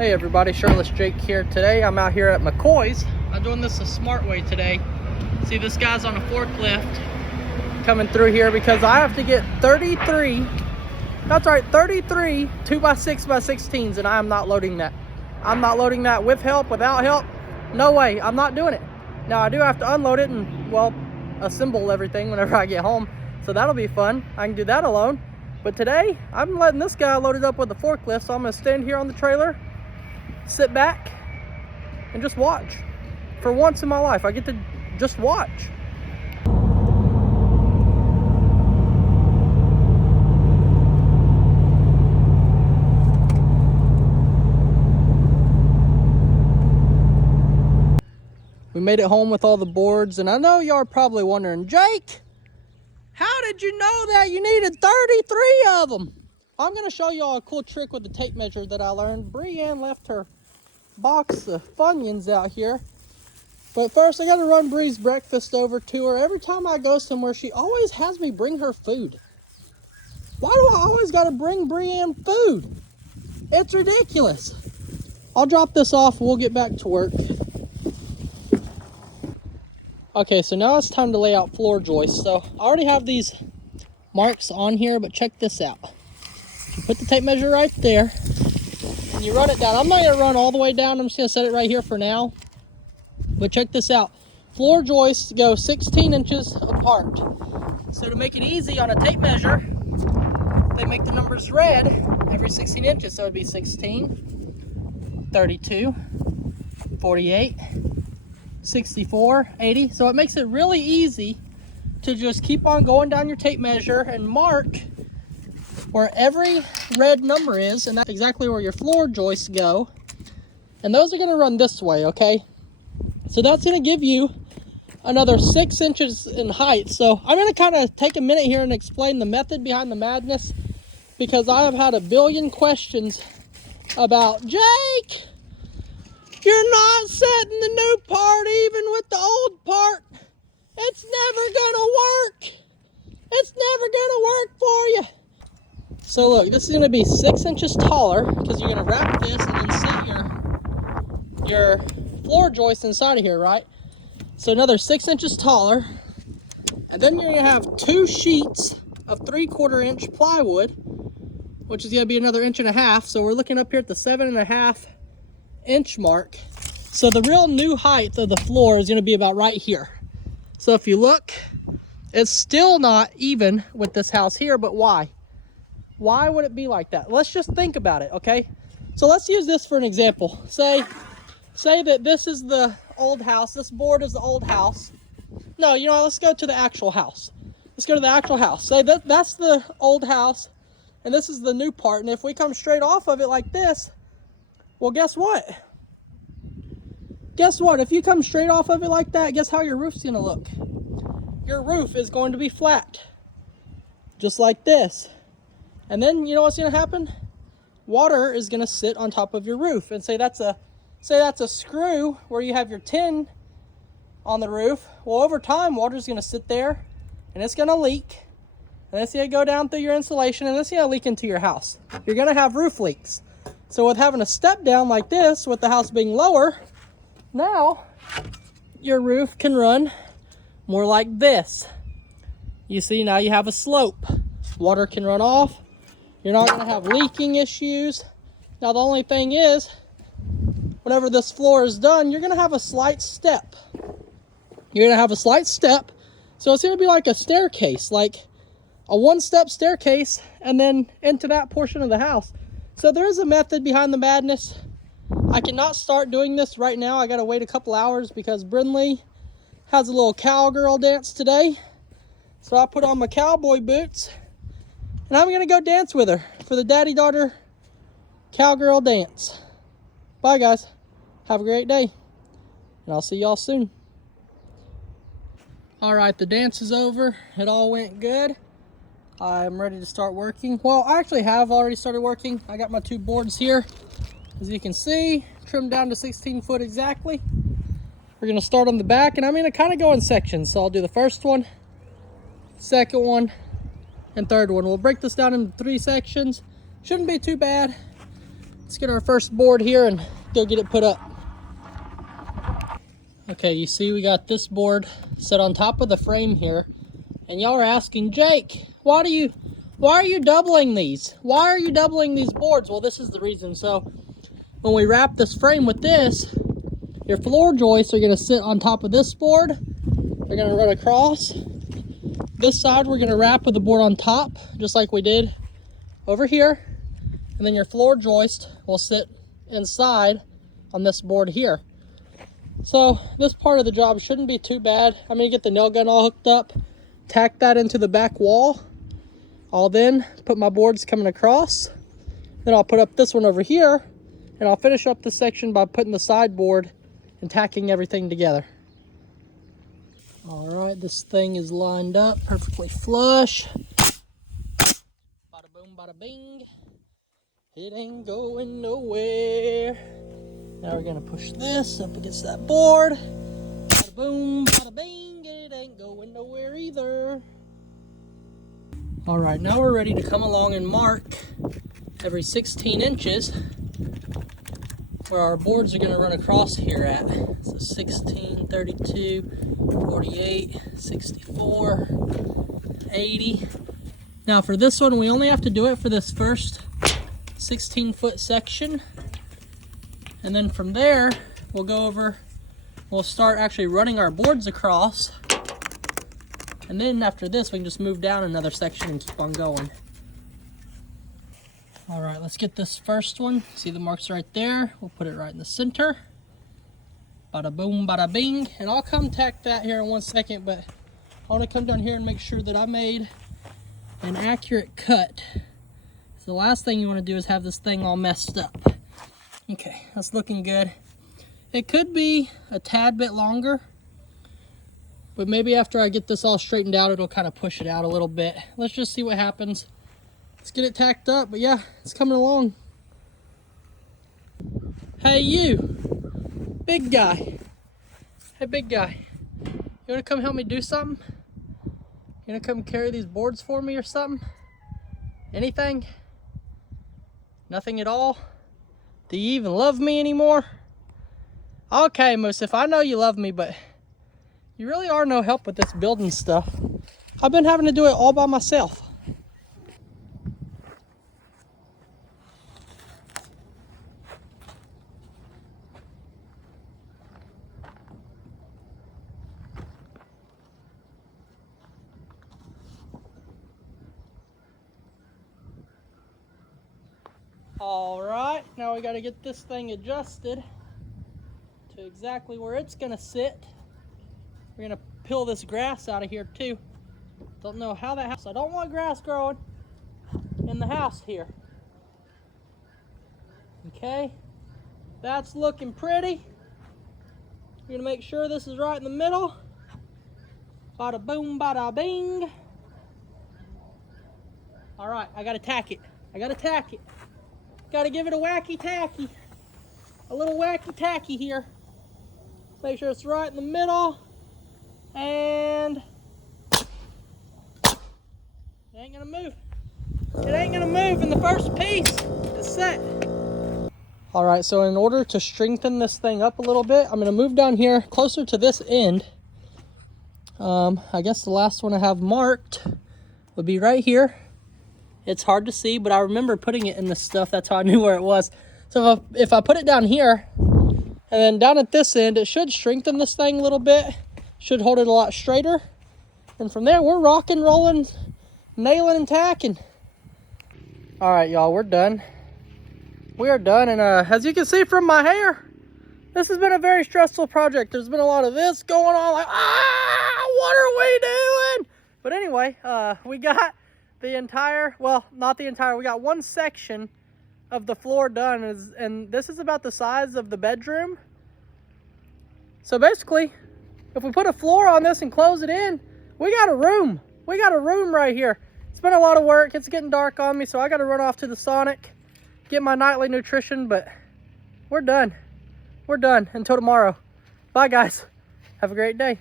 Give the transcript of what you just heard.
Hey everybody, Shirtless Jake here. Today I'm out here at McCoy's. I'm doing this a smart way today. See, this guy's on a forklift coming through here because I have to get 33, that's right, 33 2x6x16s, and I am not loading that. I'm not loading that with help, without help. No way, I'm not doing it. Now I do have to unload it and, well, assemble everything whenever I get home. So that'll be fun. I can do that alone. But today, I'm letting this guy load it up with the forklift, so I'm gonna stand here on the trailer, sit back, and just watch. For once in my life, I get to just watch. We made it home with all the boards, and I know y'all are probably wondering, Jake, how did you know that you needed 33 of them? I'm gonna show y'all a cool trick with the tape measure that I learned. Brienne left her box of Funyuns out here. But first I gotta run Bree's breakfast over to her. Every time I go somewhere, she always has me bring her food. Why do I always gotta bring Brienne food? It's ridiculous. I'll drop this off and we'll get back to work. Okay, so now it's time to lay out floor joists. So I already have these marks on here, but check this out. You put the tape measure right there and you run it down. I'm not gonna run all the way down. I'm just gonna set it right here for now. But check this out. Floor joists go 16 inches apart. So to make it easy on a tape measure, they make the numbers red every 16 inches. So it'd be 16, 32, 48, 64, 80. So it makes it really easy to just keep on going down your tape measure and mark where every red number is, and that's exactly where your floor joists go. And those are gonna run this way, okay? So that's gonna give you another 6 inches in height. So I'm gonna kind of take a minute here and explain the method behind the madness, because I have had a billion questions about, Jake, you're not setting the new part even with the old part. It's never gonna work. It's never gonna work for you. So look, this is gonna be 6 inches taller because you're gonna wrap this and then set your floor joist inside of here, right? So another 6 inches taller. And then you're gonna have 2 sheets of 3/4 inch plywood, which is gonna be another 1.5 inches. So we're looking up here at the 7.5 inch mark. So the real new height of the floor is gonna be about right here. So if you look, it's still not even with this house here, but why? Why would it be like that? Let's just think about it, okay? So let's use this for an example. Say that this is the old house. This board is the old house. No, you know, let's go to the actual house. Let's go to the actual house. Say that's the old house, and this is the new part. And if we come straight off of it like this, well, guess what? Guess what? If you come straight off of it like that, guess how your roof's gonna look? Your roof is going to be flat, just like this. And then you know what's gonna happen? Water is gonna sit on top of your roof. And say that's a screw where you have your tin on the roof. Well, over time, water's gonna sit there and it's gonna leak. And it's gonna go down through your insulation and it's gonna leak into your house. You're gonna have roof leaks. So with having a step down like this, with the house being lower, now your roof can run more like this. You see, now you have a slope. Water can run off. You're not gonna have leaking issues. Now the only thing is, whenever this floor is done, you're gonna have a slight step. You're gonna have a slight step. So it's gonna be like a staircase, like a 1-step staircase, and then into that portion of the house. So there is a method behind the madness. I cannot start doing this right now. I gotta wait a couple hours because Brinley has a little cowgirl dance today. So I put on my cowboy boots and I'm gonna go dance with her for the daddy-daughter cowgirl dance. Bye guys, have a great day, and I'll see y'all soon. All right, the dance is over. It all went good. I'm ready to start working. Well, I actually have already started working. I got my 2 boards here, as you can see, trimmed down to 16 foot exactly. We're gonna start on the back, and I'm gonna kind of go in sections. So I'll do the first one, second one, and third one. We'll break this down into 3 sections. Shouldn't be too bad. Let's get our first board here and go get it put up. Okay, you see we got this board set on top of the frame here. And y'all are asking, Jake, why are you doubling these? Why are you doubling these boards? Well, this is the reason. So when we wrap this frame with this, your floor joists are gonna sit on top of this board. They're gonna run across. This side we're gonna wrap with the board on top, just like we did over here. And then your floor joist will sit inside on this board here. So this part of the job shouldn't be too bad. I'm gonna get the nail gun all hooked up, tack that into the back wall. I'll then put my boards coming across. Then I'll put up this one over here, and I'll finish up this section by putting the sideboard and tacking everything together. All right, this thing is lined up perfectly flush. Bada boom, bada bing. It ain't going nowhere. Now we're gonna push this up against that board. Bada boom, bada bing. It ain't going nowhere either. All right, now we're ready to come along and mark every 16 inches where our boards are gonna run across here at. So 16, 32, 48, 64, 80. Now for this one, we only have to do it for this first 16-foot section. And then from there, we'll start actually running our boards across. And then after this, we can just move down another section and keep on going. All right, let's get this first one. See the marks right there? We'll put it right in the center. Bada boom, bada bing. And I'll come tack that here in 1 second, but I want to come down here and make sure that I made an accurate cut. So the last thing you want to do is have this thing all messed up. Okay, that's looking good. It could be a tad bit longer, but maybe after I get this all straightened out, it'll kind of push it out a little bit. Let's just see what happens. Let's get it tacked up, but yeah, it's coming along. Hey you, big guy. Hey big guy, you wanna come help me do something? You wanna come carry these boards for me or something? Anything? Nothing at all? Do you even love me anymore? Okay, Musif, I know you love me, but you really are no help with this building stuff. I've been having to do it all by myself. All right, now we got to get this thing adjusted to exactly where it's going to sit. We're going to peel this grass out of here too. Don't know how that happens. I don't want grass growing in the house here. Okay, that's looking pretty. We're going to make sure this is right in the middle. Bada boom, bada bing. All right, I got to tack it. Got to give it a wacky tacky. A little wacky tacky here. Make sure it's right in the middle. And it ain't gonna move. It ain't gonna move, and the first piece is set. All right, so in order to strengthen this thing up a little bit, I'm gonna move down here closer to this end. I guess the last one I have marked would be right here. It's hard to see, but I remember putting it in this stuff. That's how I knew where it was. So if I put it down here, and then down at this end, it should strengthen this thing a little bit. Should hold it a lot straighter. And from there, we're rocking, rolling, nailing, and tacking. All right, y'all, we're done. We are done, and as you can see from my hair, this has been a very stressful project. There's been a lot of this going on, like, what are we doing? But anyway, we got the entire, well, not the entire, we got one section of the floor done, and this is about the size of the bedroom. So basically, if we put a floor on this and close it in, we got a room. We got a room right here. It's been a lot of work. It's getting dark on me, so I got to run off to the Sonic, get my nightly nutrition, but we're done. We're done until tomorrow. Bye, guys. Have a great day.